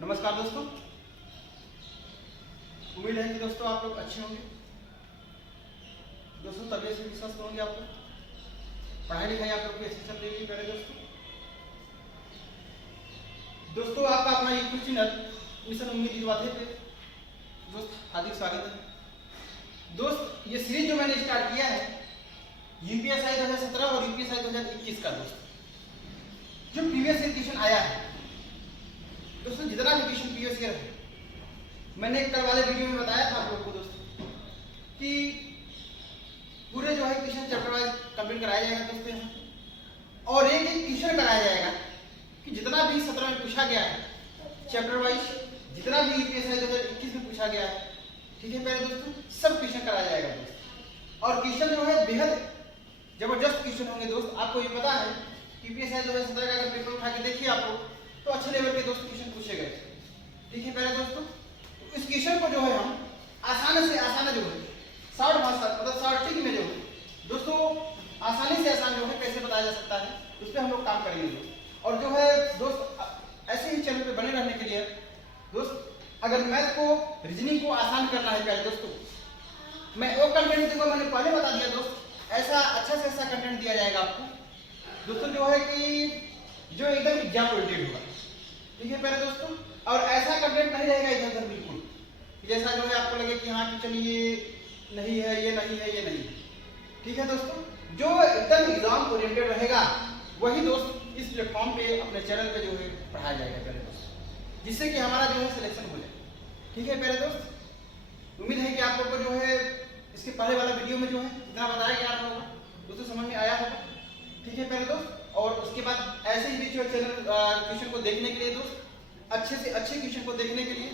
नमस्कार दोस्तों, उम्मीद है कि दोस्तों आप लोग अच्छे होंगे। दोस्तों तबीयत से भी स्वस्थ होंगे। आप लोग पढ़ाई लिखाई आप लोग की अच्छी चल रही है मेरे दोस्तों आपका अपना यूट्यूब चैनल मिशन उम्मीद की बातें पे दोस्त हार्दिक स्वागत है। दोस्त ये सीरीज जो मैंने स्टार्ट किया है यूपीएसआई 2017 और यूपीएसआई 2021 का दोस्त जो प्रीवियस ईयर क्वेश्चन आया है दोस्तों, जितना भी क्वेश्चन प्रीवियस ईयर है मैंने कल वाले वीडियो में बताया था आप लोग को दोस्तों कि पूरे जो है क्वेश्चन चैप्टर वाइज कंप्लीट कराया जाएगा दोस्तों यहाँ, और एक एक क्वेश्चन कराया जाएगा कि जितना भी 17 में पूछा गया है चैप्टर वाइज, जितना भी यूपीएसआई 2021 में पूछा गया है, ठीक है पहले दोस्तों सब क्वेश्चन कराया जाएगा दोस्तों। और क्वेश्चन जो है बेहद जबरदस्त क्वेश्चन होंगे दोस्त। आपको ये पता है यूपीएसआई 2017 का अगर पेपर उठा के देखिए आप लोग तो अच्छे लेवल के दोस्त क्वेश्चन पूछे गए, ठीक है पहले दोस्तों। इस क्वेश्चन को जो है हम आसान से आसान जो है शॉर्ट भाषा मतलब शॉर्ट ट्रिक में जो है दोस्तों आसानी से आसान जो है कैसे बताया जा सकता है उस पर हम लोग काम करेंगे दोस्त। और जो है दोस्त ऐसे ही चैनल पे बने रहने के लिए दोस्त अगर मैथ को रीजनिंग को आसान करना है पहले दोस्तों मैं वो कंटेंट देखो मैंने पहले बता दिया दोस्त, ऐसा अच्छा से ऐसा कंटेंट दिया जाएगा आपको दोस्तों जो है कि जो एकदम एग्जाम ओरिएंटेड होगा, ठीक है पहले दोस्तों। और ऐसा कंटेंट नहीं रहेगा इधर उधर बिल्कुल जैसा जो है आपको लगे कि हाँ कि चलिए नहीं है ये नहीं है ये नहीं है, ठीक है दोस्तों। जो एकदम एग्जाम ओरिएंटेड रहेगा वही दोस्त इस प्लेटफॉर्म पे अपने चैनल पे जो है पढ़ाया जाएगा पहले दोस्त, जिससे कि हमारा जो है सिलेक्शन हो जाए, ठीक है पहले दोस्त। उम्मीद है कि आप लोग को जो है इसके पहले वाला वीडियो में जो है इतना बताया गया होगा दोस्तों, समझ में आया होगा, ठीक है पहले दोस्त। और उसके बाद ऐसे ही भी चैनल क्वेश्चन को देखने के लिए दोस्त अच्छे से अच्छे क्वेश्चन को देखने के लिए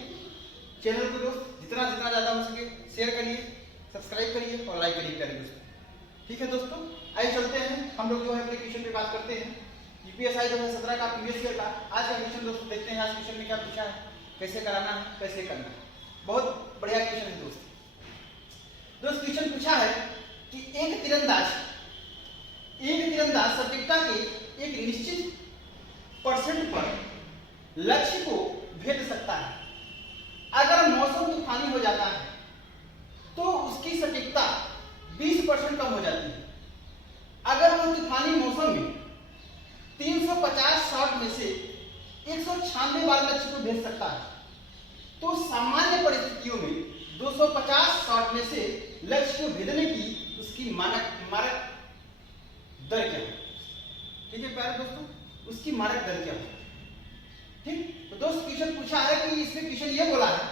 चैनल को दोस्त जितना जितना ज्यादा हो सके शेयर करिए, सब्सक्राइब करिए और लाइक करिए प्यारे दोस्तों, ठीक है दोस्तों। आइए चलते हैं हम लोग जो है अपने क्वेश्चन पे बात करते हैं यूपीएसआई 2017 का प्रीवियस ईयर का आज का क्वेश्चन दोस्तों देखते हैं। आज क्वेश्चन में क्या पूछा है, कैसे कराना है, कैसे करना है। बहुत बढ़िया क्वेश्चन है दोस्त। क्वेश्चन पूछा है कि एक तीरंदाज सटीकता के एक निश्चित परसेंट पर लक्ष्य को भेद सकता है। अगर मौसम तूफानी हो जाता है तो उसकी सटीकता 20% कम हो जाती है। अगर वो तूफानी मौसम में 350 शॉट में से 196 बार लक्ष्य को भेज सकता है तो सामान्य परिस्थितियों में 250 शॉट में से लक्ष्य को भेजने की उसकी मानक दर क्या है, ठीक है प्यारे दोस्तों, उसकी मानक दर क्या है, ठीक। तो दोस्त क्वेश्चन पूछा है कि इसमें क्वेश्चन ये बोला है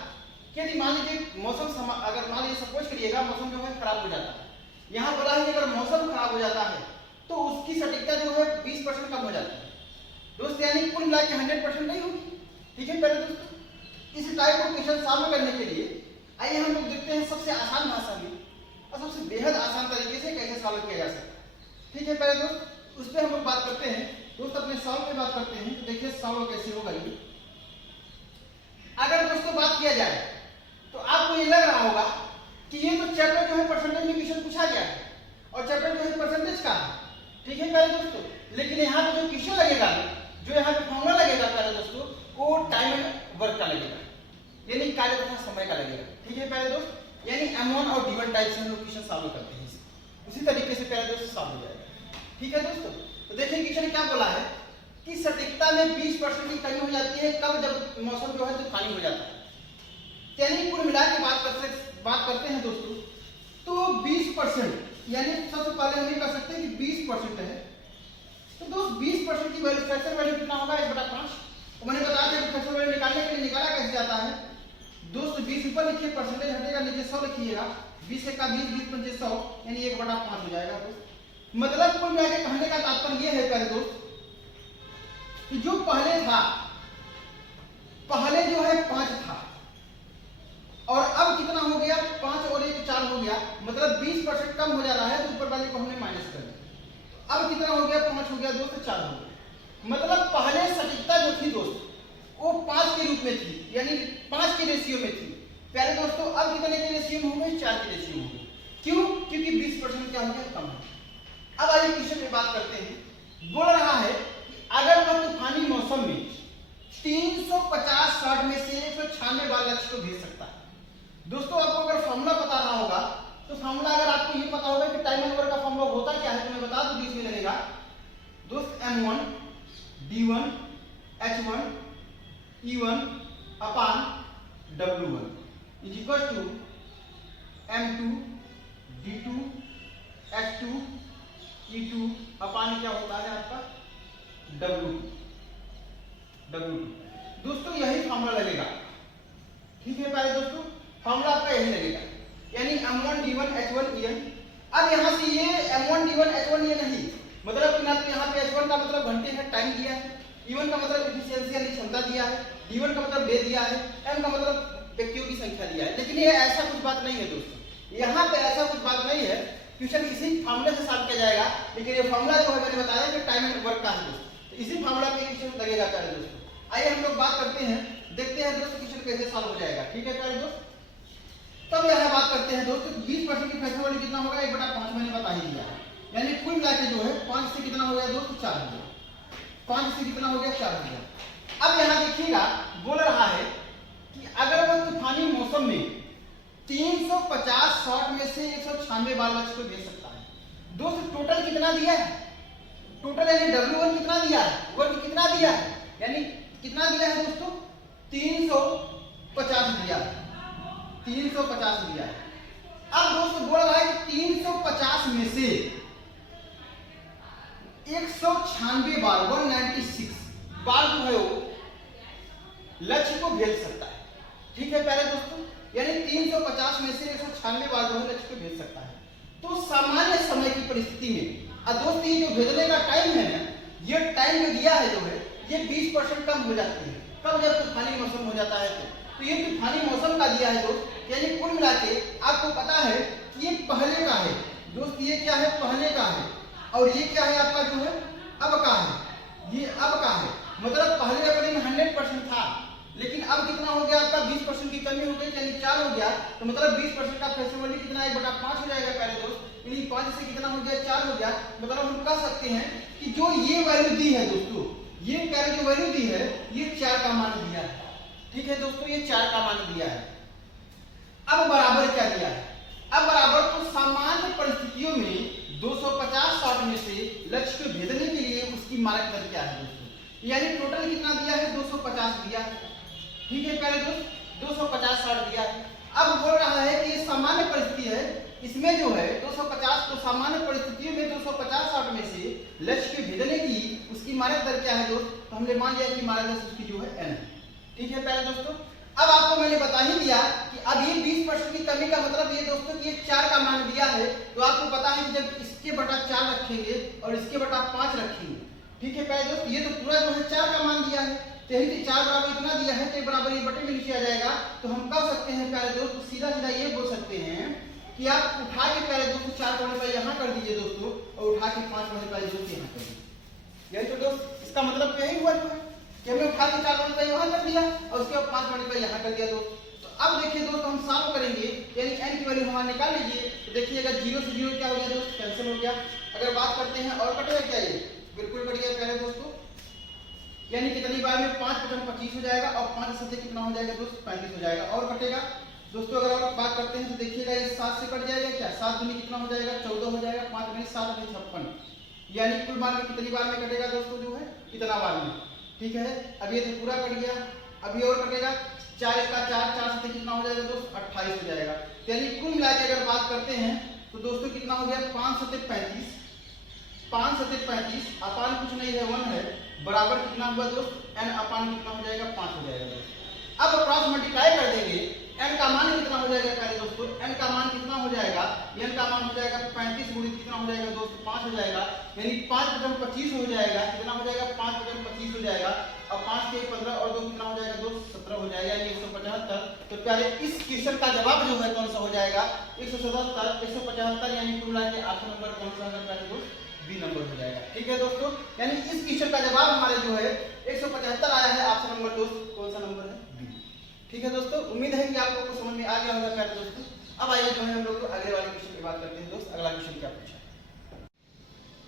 कि यदि मान लीजिए मौसम अगर मान लीजिए सपोज करिएगा मौसम जो है खराब हो जाता है, यहाँ बोला है कि अगर मौसम खराब हो जाता है तो उसकी सटीकता जो है 20% कम हो जाती है दोस्त, यानी कुल मिला के 100% नहीं होगी, ठीक है प्यारे दोस्तों। इस टाइप का क्वेश्चन सॉल्व करने के लिए आइए हम लोग देखते हैं सबसे आसान भाषा में और सबसे बेहद आसान तरीके से कैसे सॉल्व किया जा सकता है, ठीक है प्यारे दोस्त। उस पर हम लोग बात करते हैं दोस्त, अपने सॉल्व पे बात करते हैं। तो देखिए सॉल्व कैसे होगा ये। अगर दोस्तों बात किया जाए तो आपको ये लग रहा होगा कि ये तो चैप्टर जो है परसेंटेज में क्वेश्चन पूछा गया है और चैप्टर जो है परसेंटेज का है, ठीक है प्यारे दोस्तों। लेकिन यहाँ पे जो क्वेश्चन लगेगा जो यहाँ पे फॉर्मूला लगेगा प्यारे दोस्तों वो टाइम एंड वर्क का लगेगा, यानी कार्य तथा समय का लगेगा, ठीक है प्यारे दोस्त। यानी M1 और D1 टाइप से हम लोग क्वेश्चन सॉल्व करते हैं, उसी तरीके से प्यारे दोस्त सॉल्व हो जाएगा, ठीक है दोस्तों। तो देखिए क्वेश्चन क्या बोला है कि सटीकता में 20% की कमी हो जाती है कब, जब मौसम जो है तूफानी हो जाता है। यानी कुल मिला के बात करते हैं दोस्तों तो 20% यानी सबसे पहले हम ये कर सकते हैं कि 20% है तो दोस्त 20% की वैल्यू फ्रैक्शन वैल्यू कितना होगा 1/5। तो मैंने बताया था कि फ्रैक्शन वैल्यू निकालने के लिए निकाला कैसे जाता है दोस्त, 20 ऊपर लिखिए, परसेंटेज हटेगा, नीचे 100 लिखिएगा, 20 का 20 20 पंचे 100 यानी 1/5 हो जाएगा दोस्त। मतलब कुल मिला के कहने का तात्पर्य ये है प्यारे दोस्त कि जो पहले जो है 5 था और अब कितना हो गया 5 और 1 4 हो गया, मतलब 20% कम हो जा रहा है तो ऊपर वाले को हमने माइनस कर दिया। अब कितना हो गया 5 हो गया दोस्त 4 हो गया, मतलब पहले सटीकता जो थी दोस्त वो 5 के रूप में थी, यानी 5 के रेशियो में थी प्यारे दोस्तों। अब कितने के रेशियो में हो गई 4 के रेशियो में हो गई, क्यों, क्योंकि 20% क्या हो गया कम है। अब आइए क्वेश्चन में बात करते हैं। बोल रहा है कि अगर वह तूफानी मौसम में 350 शॉट में से 196 बार लक्ष्य को भेज सकता है। दोस्तों आपको अगर फॉर्मूला पता रहा होगा तो फॉर्मूला अगर आपको ये पता होगा कि टाइम एंड वर्क का फॉर्मूला होता क्या है तो मैं बता दूं, इसमें लगेगा दोस्त m1 d1 h1 e1 upon w1 is equal to m2 d2 h2 e2 upon क्या होता है आपका w2। दोस्तों यही फॉर्मूला लगेगा, ठीक है प्यारे दोस्तों, फॉर्मूला आपका यही लगेगा, यानी m1 d1 h1 en। अब यहां से ये m1 d1 h1 en नहीं, मतलब कि यहाँ पे h1 का मतलब घंटे है, टाइम दिया है, e1 का मतलब एफिशिएंसी यानी क्षमता दिया है, d1 का मतलब डे दिया है, m का मतलब व्यक्तियों की संख्या दिया है। लेकिन ये ऐसा कुछ बात नहीं है दोस्तों, यहाँ पे ऐसा कुछ बात नहीं है, क्वेश्चन इसी फॉर्मूले से सॉल्व किया जाएगा। लेकिन ये फॉर्मूला जो है मैंने बताया कि टाइम एंड वर्क का है दोस्तों, तो इसी फॉर्मूला पे क्वेश्चन लगेगा प्यारे दोस्तों। आइए हम लोग बात करते हैं, देखते हैं दोस्तों क्वेश्चन कैसे सॉल्व हो जाएगा, ठीक है प्यारे दोस्त। तब यह बात करते हैं दोस्तों 20% की फ्रैक्शन वैल्यू कितना होगा 1/5 मैंने बता ही दिया है, यानी कुल मिला के जो है 5 से कितना हो गया दोस्तों 4 हो गया, 5 से कितना हो गया 4 हो गया। अब यहाँ देखिएगा बोल रहा है कि अगर वह तूफानी मौसम में 350 शॉट में से 196 बार लक्ष्य को भेज सकता है। दोस्तों टोटल कितना दिया है, टोटल यानी W1 कितना दिया है, वर्क कितना दिया है, यानी कितना दिया है दोस्तों 350 दिया है, 350 दिया है। अब दोस्तों बोल रहा है कि 350 में से 196 बार 196 बार जो है वो लक्ष्य को भेज सकता है, ठीक है प्यारे दोस्तों, यानी 350 में से 196 बार जो है लक्ष्य को भेज सकता है। तो सामान्य समय की परिस्थिति में दोस्तों ये जो भेजने का टाइम है ना, ये टाइम जो दिया है जो है ये 20% कम हो जाती है, कब जब तूफानी मौसम हो जाता है तो ये तूफानी मौसम का दिया है दोस्त, यानी कुल मिला के आपको पता है कि ये पहले का है दोस्त, ये क्या है पहले का है, और ये क्या है आपका जो है अब का है, ये अब का है, मतलब पहले अपने में 100% था, लेकिन अब कितना हो गया आपका 20% की कमी हो गई, यानी 4 हो गया, तो मतलब 20% का फ्रैक्शन वैल्यू कितना है 1/5 हो जाएगा प्यारे दोस्त, यानी 5 से कितना हो गया 4 हो गया। मतलब हम कह सकते हैं कि जो ये वैल्यू दी है दोस्तों, ये प्यारे जो वैल्यू दी है ये 4 का मान दिया है, ठीक है दोस्तों, ये 4 का मान दिया है। अब बराबर क्या दिया है, अब बराबर तो सामान्य परिस्थितियों में 250 शॉट में से लक्ष्य को भेजने के लिए उसकी मानक दर क्या है दोस्तों, यानी टोटल कितना दिया है 250 दिया है, ठीक है प्यारे दोस्त 250 शॉट दिया है। अब बोल रहा है कि ये सामान्य परिस्थिति है, इसमें जो है 250 तो सामान्य परिस्थितियों में 250 शॉट में से लक्ष्य को भेजने की उसकी मानक दर क्या है दोस्त, तो हमने मान लिया कि मानक दर उसकी जो है n है, ठीक है प्यारे दोस्तों। अब आपको मैंने बता ही दिया कि अब ये 20% की कमी का मतलब ये दोस्तों कि ये 4 का मान दिया है, तो आपको पता है कि जब इसके बटा 4 रखेंगे और इसके बटा 5 रखेंगे, ठीक है प्यारे दोस्त, ये तो पूरा जो है 4 का मान दिया है, यही 4 बराबर इतना दिया है, तो बराबर ये बटे में नीचे आ जाएगा। तो हम कह सकते हैं प्यारे दोस्त सीधा सीधा ये बोल सकते हैं कि आप उठा के प्यारे दोस्तों 4 पढ़ने पर यहाँ कर दीजिए दोस्तों, और उठा के 5 पढ़ने पर दोस्त यहाँ कर दीजिए, यही तो दोस्त इसका मतलब यही हुआ जो है कि हमने उठा के 4 पढ़ने पर यहाँ कर दिया और उसके बाद 5 पढ़ने पर यहाँ कर दिया दोस्त। तो अब देखिए दोस्त हम सॉल्व करेंगे, यानी n की वैल्यू हमारा निकाल लीजिए, तो देखिएगा 0 से 0 क्या हो गया दोस्त कैंसिल हो गया। अगर बात करते हैं और कटेगा क्या, ये बिल्कुल कट गया प्यारे दोस्तों, यानी कितनी बार में 5 × 25 हो जाएगा और 5 से कितना हो जाएगा दोस्त 35 हो जाएगा। और कटेगा दोस्तों, अगर और बात करते हैं तो देखिएगा ये 7 से कट जाएगा, क्या 7 दूनी कितना हो जाएगा 14 हो जाएगा, 5 में 7 में 56, यानी कुल बार में कितनी बार में कटेगा दोस्तों जो है इतना बार में, ठीक है। अब ये तो पूरा कट गया, अब ये और कटेगा 4 का 4, 4 से कितना हो जाएगा दोस्त 28 हो जाएगा, यानी कुल मिला के अगर बात करते हैं तो दोस्तों कितना हो गया 5 से 35, 5 से 35 अपान कुछ नहीं है 1 है, बराबर कितना हुआ दोस्त n अपान कितना हो जाएगा 5 हो जाएगा दोस्त। अब क्रॉस मल्टीप्लाई कर देंगे, n का मान कितना हो जाएगा प्यारे दोस्तों, n का मान कितना हो जाएगा, n का मान हो जाएगा 35 गुणित कितना हो जाएगा दोस्तों 5 हो जाएगा, यानी 5 × 25 हो जाएगा, कितना हो जाएगा 5 × 25 हो जाएगा, और 5 के 15 और 2 कितना हो जाएगा दोस्त 17 हो जाएगा, यानी 175। तो प्यारे इस क्वेश्चन का जवाब जो है कौन सा हो जाएगा 177, 175, यानी कुल मिला के 8 नंबर कौन सा है प्यारे दोस्त बी नंबर हो जाएगा, ठीक है दोस्तों। यानी इस क्वेश्चन का जवाब हमारे जो है 175 आया है, ऑप्शन नंबर दोस्त कौन सा नंबर है बी, ठीक है दोस्तों। उम्मीद है कि आप लोगों को समझ में आ गया होगा प्यारे दोस्तों। अब आइए जो है हम लोग अगले वाले क्वेश्चन की बात करते हैं दोस्त, अगला क्वेश्चन क्या पूछा,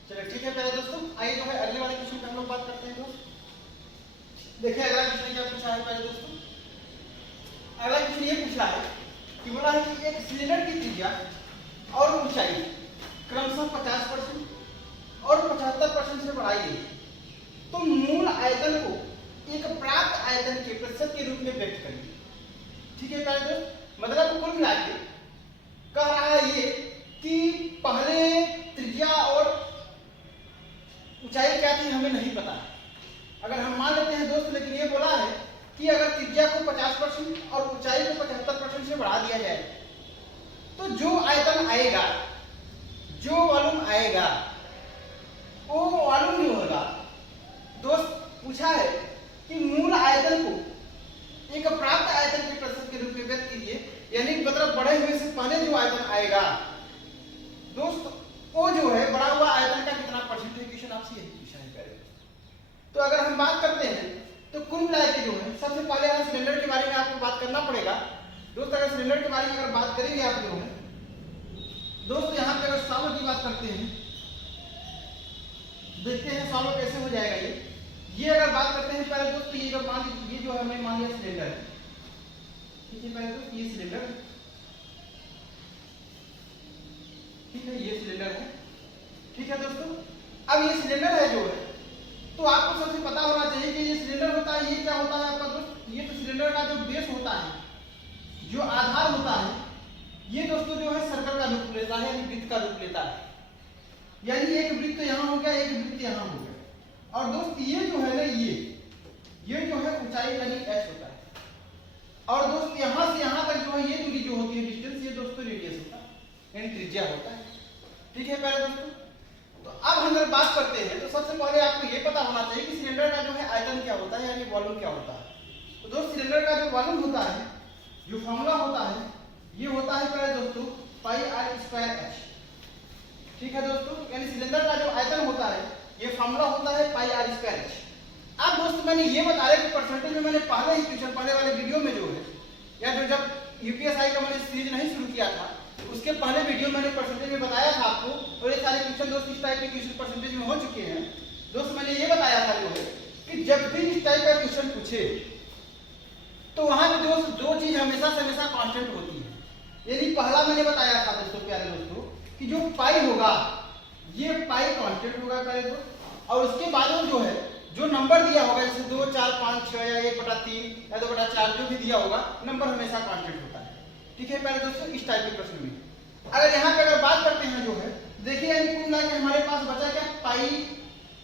चलिए ठीक है प्यारे दोस्तों, आइए जो है अगले वाले क्वेश्चन की हम लोग बात करते हैं दोस्त। देखिए अगला क्वेश्चन बढ़ाइए तो मूल आयतन को एक प्राप्त आयतन के प्रतिशत के रूप में व्यक्त करिए। ठीक है प्यारे दोस्त, मतलब कुल मिला के कह रहा है ये कि पहले त्रिज्या और ऊंचाई क्या थी हमें नहीं पता। अगर हम मान लेते हैं दोस्त, लेकिन ये बोला है कि अगर त्रिज्या को 50% और ऊंचाई को 75% से बढ़ा दिया जाए तो जो आयतन आएगा, जो वॉल्यूम आएगा, वो वॉल्यूम जो होगा दोस्त, पूछा है कि मूल आयतन को एक प्राप्त आयतन के प्रतिशत के रूप में व्यक्त कीजिए, यानी मतलब बढ़े हुए से पहले जो आयतन आएगा दोस्त, वो जो है बढ़ा हुआ आयतन का कितना परसेंट है, क्वेश्चन आपसे यही पूछा है पहले। तो अगर हम बात करते हैं तो कुल मिला के जो है सबसे पहले हम सिलेंडर के बारे में आपको बात करना पड़ेगा दोस्त। अगर सिलेंडर के बारे में अगर बात करेंगे आप जो है दोस्त, यहाँ पे अगर सॉल्व की बात करते हैं, देखते हैं सॉल्व कैसे हो जाएगा ये अगर बात करते हैं पहले दोस्त, ये अगर मान लीजिए ये जो है हमें मान लिया सिलेंडर है, ठीक है पहले दोस्त, ये सिलेंडर, ठीक है ये सिलेंडर है, ठीक है दोस्तों। अब ये सिलेंडर है जो है, तो आपको सबसे पता होना चाहिए कि ये सिलेंडर होता है, ये क्या होता है आपका दोस्त, ये तो सिलेंडर का जो बेस होता है, जो आधार होता है, ये दोस्तों जो है सर्कल का रूप लेता है, यानी वृत्त का रूप लेता है। यानी एक वृत्त यहाँ हो गया, एक वृत्त यहाँ हो गया, और दोस्त ये जो है ना ये जो है ऊंचाई यानी h होता है, और दोस्त यहाँ से यहाँ तक जो है ये दूरी जो होती है डिस्टेंस, ये दोस्तों रेडियस होता है, यानी त्रिज्या होता है। ठीक है प्यारे दोस्तों, तो अब हम अगर बात करते हैं तो सबसे पहले आपको ये पता होना चाहिए कि सिलेंडर का जो है आयतन क्या होता है, यानी वॉल्यूम क्या होता है। तो दोस्त सिलेंडर का जो वॉल्यूम होता है, जो फॉर्मूला होता है, ये होता है प्यारे दोस्तों पाई आर स्क्वायर एच। ठीक है दोस्तों, यानी सिलेंडर का जो आयतन होता है ये फॉर्मूला होता है पाई आर स्क्वायर एच। अब दोस्त मैंने ये बताया कि परसेंटेज में मैंने पहले ही क्वेश्चन पहले वाले वीडियो में जो है, या जो जब यूपीएसआई का मैंने सीरीज नहीं शुरू किया था उसके पहले वीडियो मैंने परसेंटेज में बताया था आपको, और ये सारे क्वेश्चन दोस्त इस टाइप के क्वेश्चन परसेंटेज में हो चुके हैं दोस्त। मैंने ये बताया था जो है कि जब भी इस टाइप का क्वेश्चन पूछे तो वहां पे दोस्त दो चीज हमेशा से हमेशा कांस्टेंट होती है। यानी पहला मैंने बताया था दोस्तों, प्यारे दोस्तों, कि जो पाई होगा ये पाई कांस्टेंट होगा प्यारे दोस्त, और उसके बाद में जो है जो नंबर दिया होगा जैसे 2, 4, 5, 6 या 1/3 या 2/4 जो भी दिया होगा, नंबर हमेशा कांस्टेंट होता है। ठीक है प्यारे दोस्तों, इस टाइप के प्रश्न में अगर यहाँ पे अगर बात करते हैं जो है, देखिए यानी कुल मिला के हमारे पास बचा क्या, पाई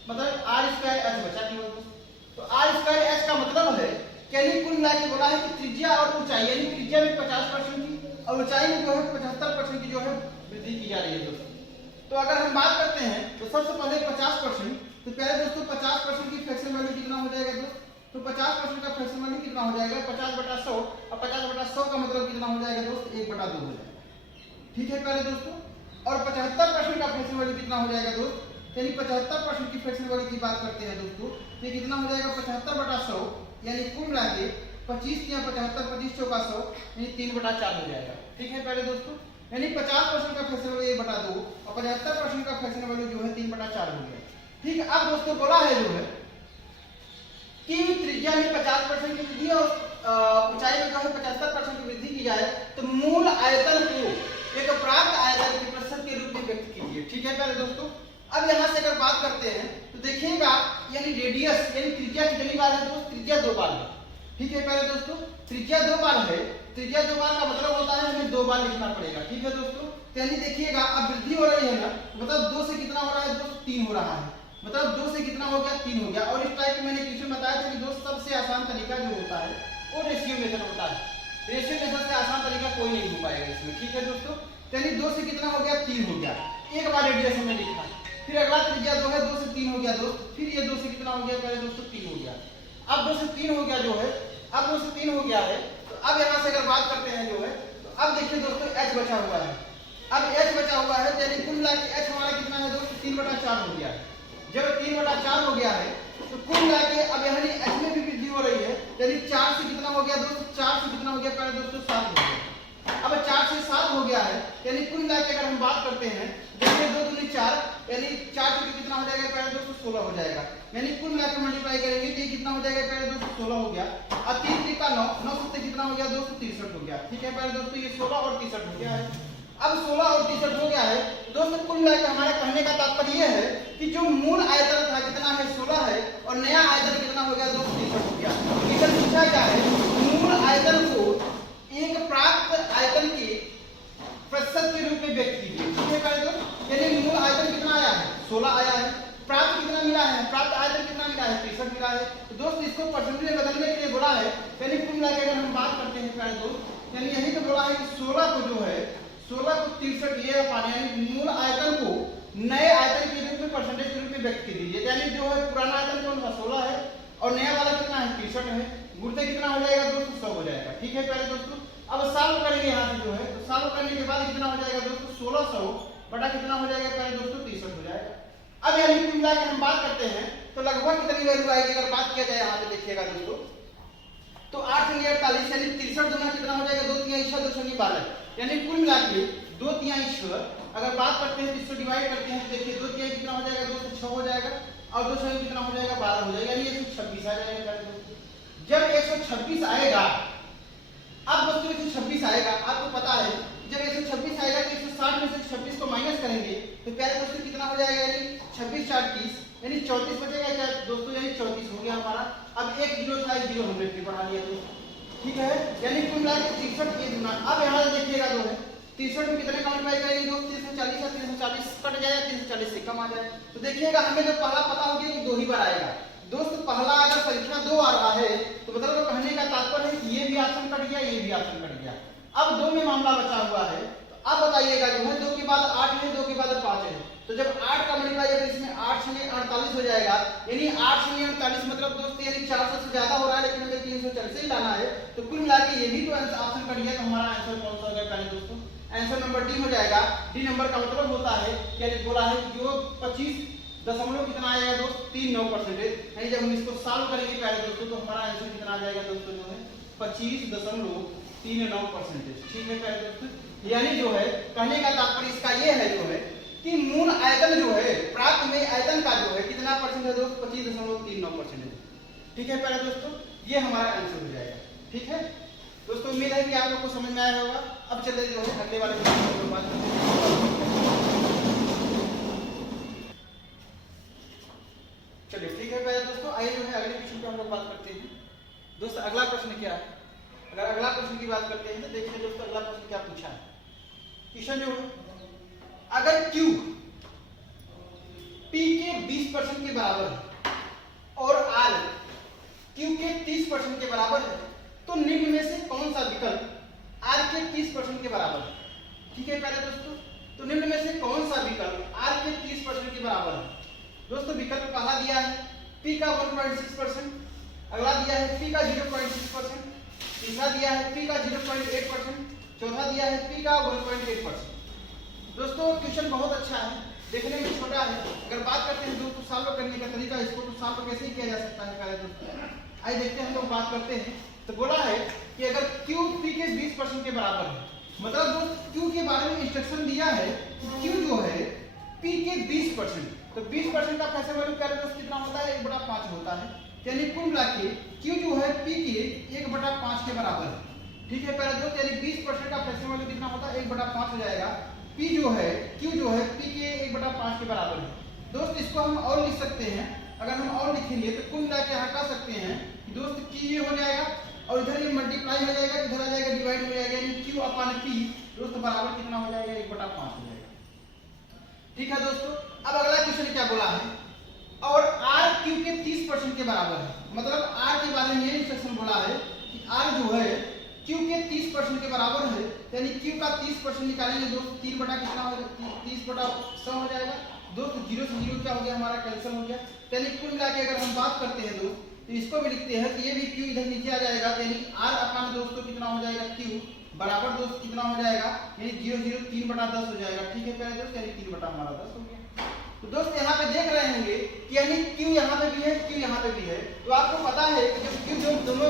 मतलब आर स्क्वायर एच बचा केवल दोस्त। तो आर स्क्वायर एच का मतलब है यानी कुल मिला के बोला है कि त्रिज्या और ऊंचाई, यानी त्रिज्या में 50% की और ऊंचाई में जो है 75% की जो है वृद्धि की जा रही है दोस्तों। तो अगर हम बात करते हैं तो सबसे पहले 50%, तो प्यारे दोस्तों 50% की फ्रैक्शन वैल्यू कितना हो जाएगा दोस्त, तो 50% का फ्रैक्शन वैल्यू कितना हो जाएगा 50/100, और 50/100 का मतलब कितना हो जाएगा दोस्त 1/2 हो जाएगा। ठीक है प्यारे दोस्तों, और 75% का फ्रैक्शन वैल्यू कितना हो जाएगा दोस्त, यानी 75% की फ्रैक्शन वैल्यू की बात करते हैं दोस्तों, तो कितना हो जाएगा 75/100, यानी कुल मिला के 25 या 75, 25 चौका 100, यानी 3/4 हो जाएगा। ठीक है प्यारे दोस्तों, यानी 50% का फ्रैक्शन वैल्यू 1/2 और 75% का फ्रैक्शन वैल्यू जो है 3/4 हो गया। ठीक है, अब दोस्तों बोला है जो है कि त्रिज्या में 50% की वृद्धि और ऊंचाई में जो है 75% की वृद्धि की जाए तो मूल आयतन को एक प्राप्त आयतन के प्रतिशत के रूप में व्यक्त कीजिए। ठीक है प्यारे दोस्तों, अब यहाँ से अगर बात करते हैं तो देखिएगा यानी रेडियस यानी त्रिज्या कितनी बार है दोस्त, त्रिज्या 2 बार है। ठीक है प्यारे दोस्तों, त्रिज्या 2 बार है, त्रिज्या 2 बार का मतलब होता है हमें 2 बार लिखना पड़ेगा। ठीक है दोस्तों, यानी देखिएगा अब वृद्धि हो रही है ना, मतलब 2 से कितना हो रहा है दोस्त 3 हो रहा है, मतलब 2 से कितना हो गया 3 हो गया। और इस टाइप मैंने क्वेश्चन बताया था कि दोस्त सबसे आसान तरीका जो होता है वो रेशियो मेथड होता है। रेशियो मेथड से आसान तरीका कोई नहीं हो पाएगा इसमें। ठीक है दोस्तों, यानी 2 से कितना हो गया 3 हो गया, एक बार रेडियस हमने लिखा, फिर अगला त्रिज्या जो है 2 से 3 हो गया दोस्त, फिर ये 2 से कितना हो गया पहले दोस्तों 3 हो गया। अब 2 से 3 हो गया जो है, अब 2 से 3 हो गया है, तो अब यहाँ से अगर बात करते हैं जो है, तो अब देखिए दोस्तों h बचा हुआ है। अब h बचा हुआ है यानी कुल मिला के h हमारा कितना है दोस्तों 3/4 हो गया है। जब 3/4 हो गया है तो कुल मिला के अब यहाँ h में भी वृद्धि हो रही है, यानी 4 से कितना हो गया दोस्तों, 4 से कितना हो गया पहले दोस्तों 7 हो गया। अब 4 से 7 हो गया है, यानी कुल मिला के अगर हम बात करते हैं देखिए 2 दूनी 4, यानी 4 से कितना हो जाएगा पहले दोस्तों 16 हो जाएगा। यानी कुल मिला के मल्टीप्लाई करेंगे तो ये कितना हो जाएगा पहले दोस्तों 16 हो गया। अब 3 3 का 9, 9 से कितना हो गया दोस्तों 63 हो गया। ठीक है पहले दोस्तों, ये 16 और 63 हो गया है। अब 16 और 63 हो गया है दोस्तों, कुल मिला के हमारे कहने का तात्पर्य यह है कि जो मूल आयतन था कितना फॉर्मूला क्या है, मूल आयतन को एक प्राप्त आयतन के प्रतिशत के रूप में व्यक्त कीजिए। ठीक है पहले तो यानी मूल आयतन कितना आया है, 16 आया है, प्राप्त कितना मिला है, प्राप्त आयतन कितना मिला है, 63 मिला है। तो दोस्त इसको परसेंटेज में बदलने के लिए बोला है, यानी कुल मिला के अगर हम बात करते हैं पहले दोस्त, यानी यही तो बोला है कि 16 को जो है 16 को 63 ये पाने यानी मूल आयतन को नए आयतन के रूप में परसेंटेज के रूप में व्यक्त कर दीजिए। यानी जो है पुराना आयतन कौन सा 16 है और नया वाला कितना है 63 है, गुणते कितना हो जाएगा दोस्तों 100 हो जाएगा। ठीक है पहले दोस्तों अब सॉल्व करेंगे यहाँ से जो है, तो सॉल्व करने के बाद कितना हो जाएगा दोस्तों 1600 बटा कितना हो जाएगा पहले दोस्तों 63 हो जाएगा। अब यानी कुल मिला के हम बात करते हैं तो लगभग कितनी वैल्यू आएगी अगर बात किया जाए यहाँ पे देखिएगा दोस्तों, तो 8 × 48 यानी 63 दूना कितना हो जाएगा 2 × 6 2 × 12 यानी कुल मिला के 2 × 6 अगर बात करते हैं तो इसको डिवाइड करते हैं तो देखिए 2 × कितना हो जाएगा 2 से 6 हो जाएगा और 2 से कितना हो जाएगा 12 हो जाएगा यानी 126 आ जाएगा। जब 126 आएगा, अब दोस्तों 126 आएगा, आपको पता है जब 126 आएगा तो 160 में से 26 को माइनस करेंगे तो प्यारे दोस्तों कितना हो जाएगा यानी 26 4 30 यानी 34 बचेगा क्या दोस्तों, यानी 34 हो गया हमारा। अब एक जीरो था, एक जीरो हमने फिर बढ़ा लिया दोस्तों। ठीक है यानी कुल मिला के 63 के गुना। अब यहाँ से देखिएगा जो है 63 में कितने का मल्टीप्लाई करेंगे दोस्त, 340 और 340 कट जाएगा, 340 से कम आ जाए तो देखिएगा हमें जो पहला पता हो गया वो 2 ही बार आएगा दोस्त। पहला अगर संख्या 2 आ रहा है तो मतलब तो कहने का तात्पर्य है कि ये भी ऑप्शन कट गया, ये भी ऑप्शन कट गया। अब 2 में मामला बचा हुआ है, तो अब बताइएगा जो है 2 के बाद 8 है, 2 के बाद 5 है, तो जब 8 का मल्टीप्लाई अगर इसमें 8 × 48 हो जाएगा यानी 8 × 48 मतलब दोस्त यानी 400 से ज्यादा हो रहा है लेकिन हमें 340 ही लाना है, तो कुल मिला के ये भी तो ऑप्शन कट गया। तो हमारा आंसर कौन सा होगा पहले दोस्तों, आंसर नंबर डी हो जाएगा। डी नंबर का मतलब होता है कि बोला है कि जो 25 दशमलव कितना आएगा दोस्त 39%, यानी जब हम इसको सॉल्व करेंगे पहले दोस्तों तो हमारा आंसर कितना आ जाएगा दोस्तों जो है 25.39%। ठीक है पहले दोस्तों, यानी जो है कहने का तात्पर्य इसका ये है जो है कि मूल आयतन जो है प्राप्त में आयतन का जो है कितना परसेंट है दोस्त 25.39%। ठीक है पहले दोस्तों, ये हमारा आंसर हो जाएगा। ठीक है दोस्तों, उम्मीद है कि आप लोग को समझ में आया होगा। अब चलिए जो है अगले वाले क्वेश्चन पर बात करते हैं। चलिए ठीक है पहले दोस्तों, आइए जो है अगले क्वेश्चन पे हम लोग बात करते हैं। दोस्तों अगला प्रश्न क्या है, अगर अगला प्रश्न की बात करते हैं तो देखिए दोस्तों अगला प्रश्न क्या पूछा है। क्वेश्चन जो है अगर Q P के 20% के बराबर है और R Q के 30% के बराबर है तो निम्न में से कौन सा विकल्प R के 30% के बराबर है। ठीक है पहले दोस्तों, तो निम्न में से कौन सा विकल्प R के 30% के बराबर है। दोस्तों विकल्प पहला दिया है P का 1.6%, अगला दिया है P का 0.6%, तीसरा दिया है P का 0.8%, चौथा दिया है P का 1.8%। दोस्तों क्वेश्चन बहुत अच्छा है, देखने में छोटा है, अगर बात करते हैं दोस्तों सॉल्व करने का तरीका इसको तो सॉल्व कैसे किया जा सकता है पहले दोस्तों आइए देखते हैं हम लोग बात करते हैं। तो बोला है कि अगर Q P के 20% के बराबर है, मतलब दोस्त Q के बारे में इंस्ट्रक्शन दिया है कि Q जो है P के 20%, तो 20% का फैक्टर वैल्यू क्या दोस्त कितना होता है 1/5 होता है, यानी कुल मिला के Q जो है P के 1/5 के बराबर है। ठीक है पहले दोस्त, यानी 20% का फैक्टर वैल्यू कितना होता है 1/5 हो जाएगा। P जो है Q जो है P के 1/5 के बराबर है। दोस्त इसको हम और लिख सकते हैं, अगर हम और लिखेंगे तो कुल मिला के हटा सकते हैं कि दोस्त Q ये हो जाएगा और इधर ये मल्टीप्लाई हो जाएगा, इधर आ जाएगा डिवाइड हो जाएगा, यानी Q/P दोस्त बराबर कितना हो जाएगा 1/5 हो जाएगा। ठीक है दोस्तों, अब अगला क्वेश्चन क्या बोला है और R Q के 30% के बराबर है, मतलब R के बारे में ये इंस्ट्रक्शन बोला है कि R जो है Q के 30% के बराबर है, यानी Q का 30% निकालेंगे दोस्त 3 बटा कितना हो जाएगा 30/100 हो जाएगा दोस्त। 0 से 0 क्या हो गया हमारा कैंसिल हो गया, यानी कुल मिला के अगर हम बात करते हैं दोस्त तो इसको भी लिखते हैं कि ये भी Q इधर नीचे आ जाएगा, यानी R दोस्तों कितना हो जाएगा Q बराबर दोस्त कितना हो जाएगा यानी 0 0 3/10 हो जाएगा। ठीक है पहले दोस्त, यानी 3 बटा हमारा 10 हो गया। तो दोस्त यहाँ पे देख रहे होंगे कि यानी Q यहाँ पे भी है Q यहाँ पे भी है, तो आपको पता है कि जब Q जो दोनों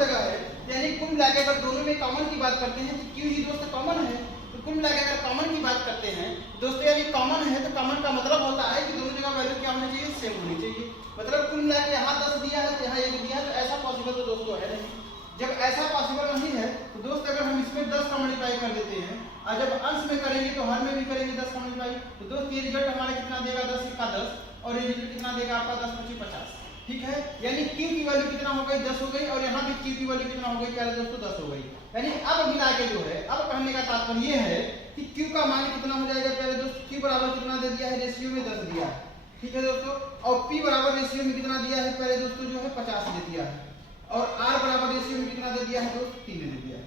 जगह है यानी कुल मिला के अगर दोनों में कॉमन की बात करते हैं तो Q ही दोस्त कॉमन है, तो कुल मिला के अगर कॉमन की बात करते हैं दोस्तों यानी कॉमन है तो कॉमन का मतलब होता है कि दोनों जगह वैल्यू क्या होनी चाहिए सेम होनी चाहिए, मतलब कुल मिला के यहाँ 10 दिया है तो यहाँ 1 दिया है, तो ऐसा पॉसिबल तो दोस्तों है नहीं। जब ऐसा पॉसिबल नहीं है तो दोस्त अगर हम इसमें 10 का मल्टीप्लाई कर देते हैं और जब अंश में करेंगे तो हर में भी करेंगे 10 का मल्टीप्लाई, तो दोस्त ये रिजल्ट हमारा कितना देगा 10 का 10 और ये रिजल्ट कितना देगा आपका 10 × 25 50। ठीक है, यानी Q की वैल्यू कितना हो गई 10 हो गई, और यहाँ भी Q की वैल्यू कितना हो गई प्यारे दोस्तों 10 हो गई। यानी अब मिला के जो है, अब कहने का तात्पर्य ये है कि Q का मान कितना हो जाएगा प्यारे दोस्तों, Q बराबर कितना दे दिया है, रेशियो में 10 दिया है, ठीक है दोस्तों, और P बराबर रेशियो में कितना दिया है प्यारे दोस्तों जो है 50 दे दिया है, और R बराबर रेशियो में कितना दे दिया है दोस्तों 3 दे दिया है,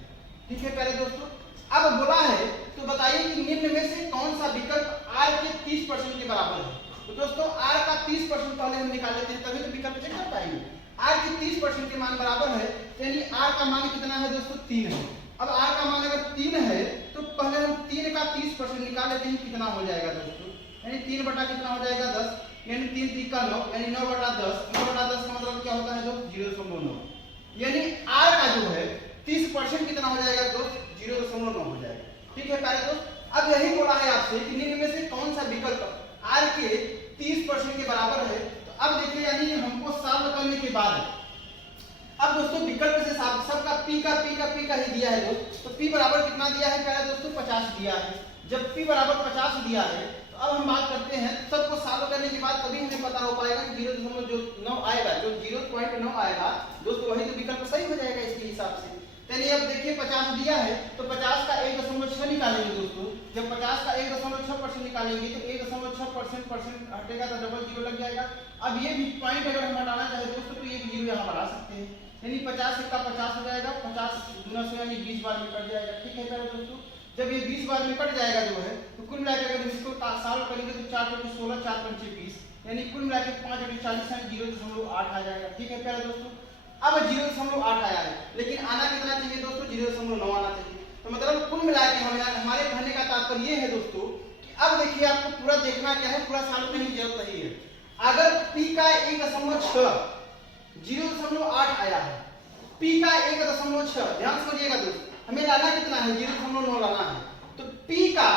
ठीक है प्यारे दोस्तों। अब बोला है तो बताइए कि निम्न में से कौन सा विकल्प R के 30% के बराबर है। तो दोस्तों R का 30% पहले हम निकाल लेते हैं, तभी तो विकल्प चेक कर पाएंगे। R के 30% के मान बराबर है, यानी R का मान कितना है दोस्तों 3 है। अब R का मान अगर 3 है तो पहले हम 3 का 30% निकाल लेते हैं, कितना हो जाएगा दोस्तों, यानी 3 बटा कितना हो जाएगा 10, यानी 3 3 का 9, यानी 9 बटा 10, 9 बटा 10 का मतलब क्या होता है दोस्त 0.9, यानी R का जो है 30% कितना हो जाएगा दोस्त 0.9 हो जाएगा, ठीक है प्यारे दोस्त। अब यही बोला है आपसे कि निम्न में से कौन सा विकल्प R के 30% के बराबर है। तो अब देखिए यानी हमको सॉल्व करने के बाद अब दोस्तों विकल्प से सबका P का ही दिया है दोस्त, तो P बराबर कितना दिया है प्यारे दोस्तों 50 दिया है। जब P बराबर 50 दिया है तो अब हम बात करते हैं, सबको सॉल्व करने के बाद तभी हमें पता हो पाएगा कि 0.9 आएगा, जो 0.9 आएगा दोस्तों वही तो विकल्प सही हो जाएगा इसके हिसाब से। चलिए अब देखिए 50 दिया है तो 50 का 1.6 निकालेंगे दोस्तों, जब 50 का 1.6% निकालेंगे तो 1.6% हटेगा तो डबल जीरो लग जाएगा। अब ये भी पॉइंट अगर हम हटाना चाहे दोस्तों तो एक जीरो यहाँ बढ़ा सकते हैं, यानी 50 का 50 हो जाएगा, 50 गुना से यानी 20 बार में कट जाएगा, ठीक है प्यारे दोस्तों। जब ये 20 बार में कट जाएगा जो है तो कुल मिलाकर अगर इसको सॉल्व करेंगे तो 4 × 16 4 × 20, यानी कुल मिलाकर 5 × 40 यानी 0.8 आ जाएगा, ठीक है प्यारे दोस्तों। अब 0.8 आया है, लेकिन आना कितना चाहिए दोस्तों 0.9 आना चाहिए। तो मतलब कुल मिलाकर हमारे कहने का तात्पर्य ये है दोस्तों कि अब देखिए आपको पूरा देखना क्या है, पूरा सॉल्व करने की जरूरत नहीं है। अगर P का 1.6 0.8 आया है, P का 1.6, ध्यान समझिएगा दोस्त, हमें लाना कितना है 0.9 लाना है। तो P का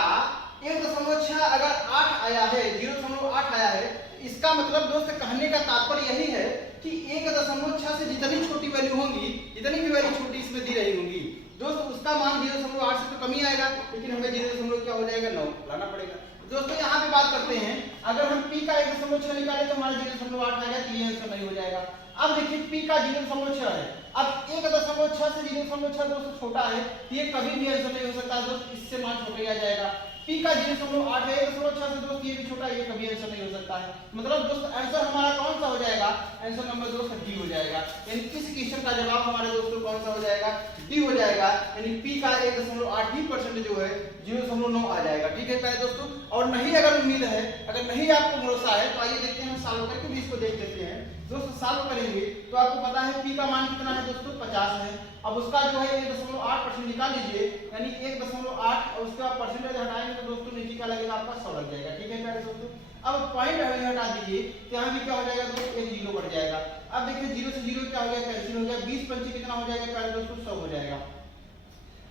1.6 अगर 8 आया है, 0.8 आया है, इसका मतलब दोस्त कहने का तात्पर्य यही है कि 1.6 से जितनी छोटी वैल्यू होंगी, जितनी भी वैल्यू छोटी इसमें दी रही होंगी दोस्त उसका मान 0.8 से तो कम ही आएगा, लेकिन हमें 0. क्या हो जाएगा 9 लाना पड़ेगा। दोस्तों यहाँ पे बात करते हैं, अगर हम P का 1.6 निकाले तो हमारा 0.8 आएगा, तो ये आंसर नहीं हो जाएगा। अब देखिए P का 0.6 है, अब 1.6 से 0.6 दोस्तों छोटा है, ये कभी भी आंसर नहीं हो सकता दोस्त, इससे मान छोटा ही आ जाएगा। P का 0.8 है, 1.6 से दोस्त ये भी छोटा, ये कभी आंसर नहीं हो सकता है। मतलब दोस्त आंसर हमारा कौन सा हो जाएगा, आंसर नंबर दोस्त डी हो जाएगा, यानी इस क्वेश्चन का जवाब हमारे दोस्तों कौन सा हो जाएगा, डी हो जाएगा, यानी P का 1.8% जो है 0.9 आ जाएगा, ठीक है प्यारे दोस्तों। और नहीं अगर उम्मीद है, अगर नहीं आपको भरोसा है तो आइए देखते हैं, हम सॉल्व करके भी इसको देख लेते हैं दोस्तों। सॉल्व करेंगे तो आपको पता है P का मान कितना है दोस्तों 50 है, अब उसका जो है 1.8% निकाल लीजिए, यानी 1.8 और उसका परसेंटेज हटाएंगे तो दोस्तों नीचे का लगेगा आपका 100 लग जाएगा, ठीक है प्यारे दोस्तों। अब पॉइंट हटा दीजिए तो यहाँ भी क्या हो जाएगा दोस्तों, एक जीरो बढ़ जाएगा। अब देखिए 0 से 0 क्या हो गया, कैंसिल हो गया, 20 पंचे कितना हो जाएगा प्यारे दोस्तों 100 हो जाएगा।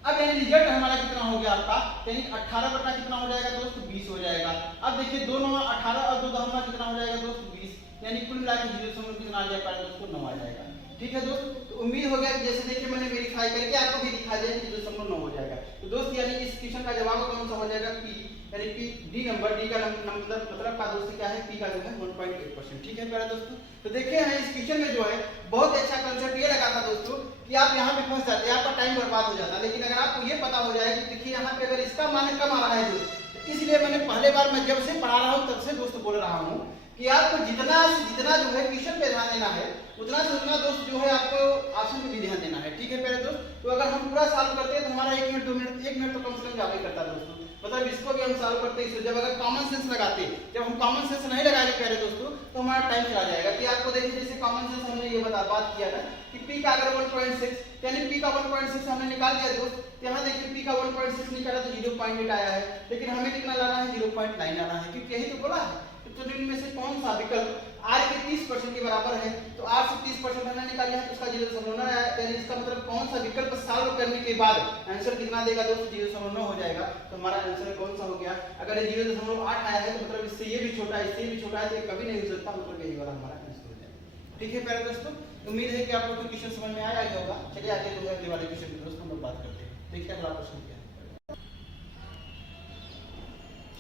अब यानी रिजल्ट हमारा कितना हो गया आपका, यानी 18 बटा कितना हो जाएगा दोस्त 20 हो जाएगा। अब देखिए 2 9 18 और 2 10 कितना हो जाएगा दोस्त 20, यानी कुल मिलाकर 0 कितना आ जाएगा दोस्तों 9 आ जाएगा, ठीक है दोस्त। तो उम्मीद हो गया कि जैसे देखिए मैंने वेरीफाई करके आपको भी दिखा दिया कि 0.9 हो जाएगा। तो दोस्त यानी इस क्वेश्चन का जवाब कौन सा हो जाएगा, P, यानी P डी नंबर, डी का नंबर मतलब का दोस्त क्या है, P का जो है 1.8%, ठीक है प्यारे दोस्तों। तो देखिए हैं इस क्वेश्चन में जो है बहुत अच्छा कंसेप्ट ये लगा था दोस्तों कि आप यहाँ पे फंस जाते, आपका टाइम बर्बाद हो जाता, लेकिन अगर आपको ये पता हो जाए कि देखिए यहाँ पे अगर इसका मान कम आ रहा है दोस्त, इसलिए मैंने पहले बार मैं जब से पढ़ा रहा हूँ तब से दोस्त बोल रहा हूँ कि आपको जितना से जितना जो है क्वेश्चन पे ध्यान देना है, उतना से उतना दोस्त जो है आपको ऑप्शन पे भी ध्यान देना है, ठीक है प्यारे दोस्त। तो अगर हम पूरा सॉल्व करते हैं तो हमारा 1 मिनट 2 मिनट 1 मिनट तो कम से कम जावे करता दोस्तों। मतलब इसको भी हम सॉल्व करते हैं, जब अगर कॉमन सेंस लगाते, जब हम कॉमन सेंस नहीं लगाएंगे प्यारे दोस्तों तो हमारा टाइम चला जाएगा। कि आपको देखिए जैसे कॉमन सेंस हमने ये बात किया था कि P का अगर 1.6, यानी P का 1.6 हमने निकाल दिया दोस्त, यहाँ देखिए P का 1.6 निकाला तो 0.8 आया है, लेकिन हमें कितना लाना है 0.9 लाना है, क्योंकि यही तो बोला है। तो इनमें से कौन सा विकल्प R के 30% के बराबर है, तो R से 30% हमने निकाल लिया है तो उसका 0.9 आया, यानी इसका मतलब कौन सा विकल्प सॉल्व करने के बाद आंसर कितना देगा दोस्तों 0.9 हो जाएगा। तो हमारा आंसर कौन सा हो गया, अगर ये 0.8 आया है तो मतलब इससे ये भी छोटा है, इससे भी छोटा है, तो ये कभी नहीं हो सकता, मतलब यही वाला हमारा आंसर हो जाएगा, ठीक है प्यारे दोस्तों। उम्मीद है कि आप लोग को क्वेश्चन समझ में आया होगा। चलिए आगे जो है अगले वाले क्वेश्चन की दोस्तों हम लोग बात करते हैं। देखिए अगला प्रश्न क्या है।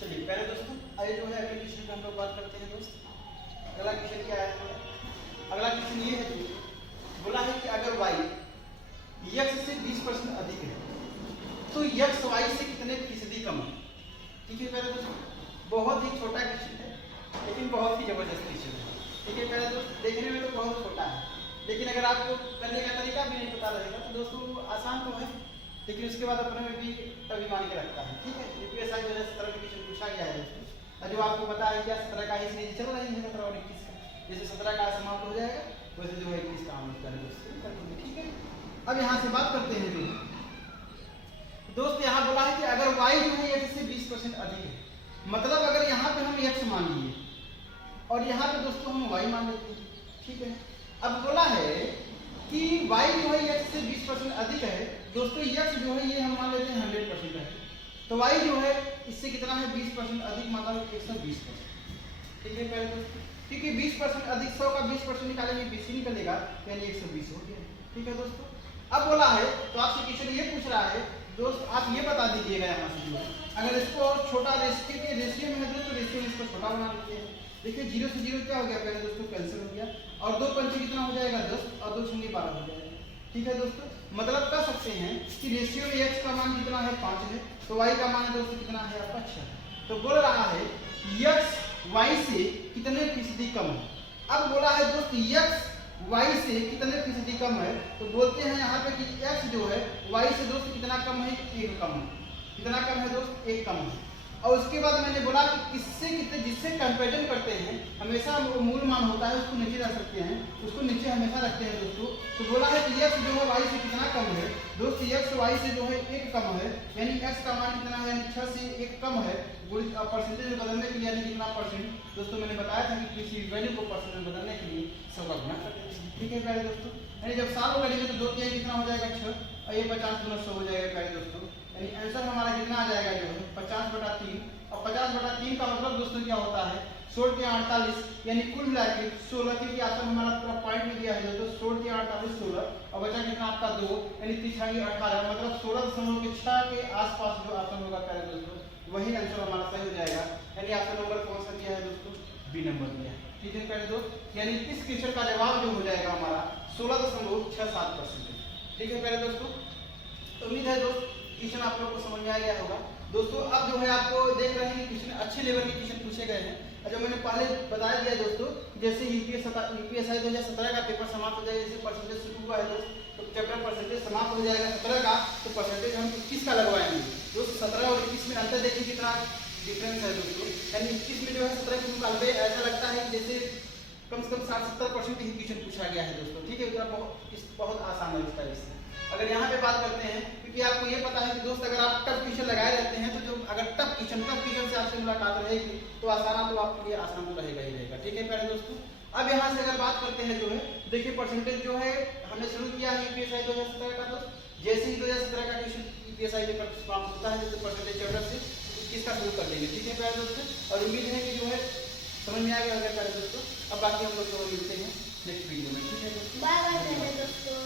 चलिए प्यारे दोस्तों आइए जो है अगले क्वेश्चन की हम लोग बात करते हैं दोस्त। अगला क्वेश्चन क्या है, अगला है प्यारे दोस्त, देखने में तो बहुत छोटा है, लेकिन अगर आपको करने का तरीका भी नहीं पता रहेगा तो दोस्तों आसान तो है, लेकिन उसके बाद अपने में भी तभी मान के रखता है। ठीक है, यूपीएसआई 2017 में क्वेश्चन पूछा गया है दोस्तों, और जो आपको पता है क्या 17 का ही सीरीज चल रही है 17 और 21 का, जैसे 17 का समाप्त हो जाएगा वैसे जो है 21 का हम कर देंगे। ठीक है, अब यहाँ से बात करते हैं दोस्त, यहाँ बोला है कि अगर y जो है x से 20% अधिक है, मतलब अगर यहाँ पे हम x मान लिए और यहाँ पे दोस्तों हम y मान लेते हैं। ठीक है, अब बोला है कि y जो है x से 20% अधिक है दोस्तों, x जो है ये हम मान लेते हैं 100% है, तो y जो है इससे कितना है 20% अधिक, मतलब 120%। ठीक है पहले दोस्तों, क्योंकि 20% अधिक 100 का 20% निकालेंगे 20 ही निकलेगा, यानी 120 हो गया। ठीक है दोस्तों, अब बोला है तो आपसे क्वेश्चन ये पूछ रहा है दोस्त, आप ये बता दीजिएगा यहाँ से अगर इसको और छोटा रेशियो के रेशियो में है तो रेशियो में इसको छोटा बना देते हैं। देखिए 0 से 0 क्या हो गया पहले दोस्तों, कैंसिल हो गया, और 2 पंचे कितना हो जाएगा 10 और 2 छंगे 12 हो जाएगा। ठीक है दोस्तों, मतलब कह सकते हैं कि रेशियो में x का मान कितना है 5 है, तो y का मान दोस्तों कितना है आपका 6 है। तो बोल रहा है x y से कितने फीसदी कम है। अब बोला है दोस्त x y से कितने फीसदी कम है, तो बोलते हैं यहाँ पे कि x जो है y से दोस्त कितना कम है, 1 कम है। कितना कम है दोस्त, 1 कम है। और उसके बाद मैंने बोला कि किससे कितने, जिससे कंपैरिजन करते हैं हमेशा मूल मान होता है उसको नीचे रख सकते हैं, उसको नीचे हमेशा रखते हैं दोस्तों। तो बोला है कि x जो है y से कितना कम है दोस्त, x y से जो है 1 कम है, यानी x का मान कितना है, यानी 6 से 1 कम है। परसेंटेज में बदलने के लिए यानी कितना परसेंट दोस्तों, मैंने बताया था कि किसी वैल्यू को परसेंट में बदलने के लिए 100 का गुना करते हैं। ठीक है प्यारे दोस्तों, यानी जब 7 करेंगे तो 2 के कितना हो जाएगा 6, और ये 50 गुना 100 हो जाएगा प्यारे दोस्तों, यानी आंसर हमारा कितना आ जाएगा जो है 50/3। और 50/3 का मतलब दोस्तों क्या होता है, 16 के 48, यानी कुल मिला के 16, क्योंकि आंसर हमारा पूरा पॉइंट में दिया है दोस्तों, 16 के 48 16, और बचा कितना आपका 2, यानी 3 18, मतलब 16.6 के आसपास जो आंसर होगा प्यारे दोस्तों वही आंसर हमारा सही हो जाएगा। यानी आपका नंबर कौन सा दिया है दोस्तों, बी नंबर दिया है। ठीक है प्यारे दोस्त, यानी इस क्वेश्चन का जवाब जो हो जाएगा हमारा 16.67%। ठीक है प्यारे दोस्तों, तो उम्मीद है दोस्त क्वेश्चन आप लोग को समझ में आ गया होगा। दोस्तों अब जो है आपको देख रहे हैं कि क्वेश्चन अच्छे लेवल के क्वेश्चन पूछे गए हैं, और जो मैंने पहले बताया दिया दोस्तों, जैसे यूपीएसआई 2017 का पेपर समाप्त हो जाएगा, जैसे परसेंटेज शुरू हुआ है दोस्त, तो चैप्टर परसेंटेज समाप्त हो जाएगा 17 का, तो परसेंटेज हम 21 का लगवाएंगे दोस्त। 17 और 21 में अंतर देखिए कितना डिफरेंस है दोस्तों, यानी 21 में जो है 17 के मुकाबले ऐसा लगता है कि जैसे कम से कम 60-70% ही क्वेश्चन पूछा गया है दोस्तों। ठीक है, उतना बहुत आसान है इस तरह से। अगर यहाँ पे बात करते हैं, क्योंकि आपको ये पता है कि दोस्त अगर आप टफ क्वेश्चन लगाए रहते हैं तो जो अगर टफ क्वेश्चन से आपसे मुलाकात रहेगी तो आसान तो आपके लिए आसान तो रहेगा ही रहेगा। ठीक है प्यारे दोस्तों, अब यहाँ से अगर बात करते हैं जो है देखिए परसेंटेज जो है हमने शुरू किया है यूपीएसआई 2017 का दोस्त, जैसे ही 2017 का क्वेश्चन यूपीएसआई पेपर समाप्त होता है जैसे परसेंटेज चैप्टर से इसका शुरू कर देंगे। ठीक है प्यारे दोस्तों, और उम्मीद है कि जो है समझ में आ गया होगा प्यारे दोस्तों। अब बाकी हम लोग मिलते हैं नेक्स्ट वीडियो में। ठीक है दोस्तों, बाय बाय दोस्तों।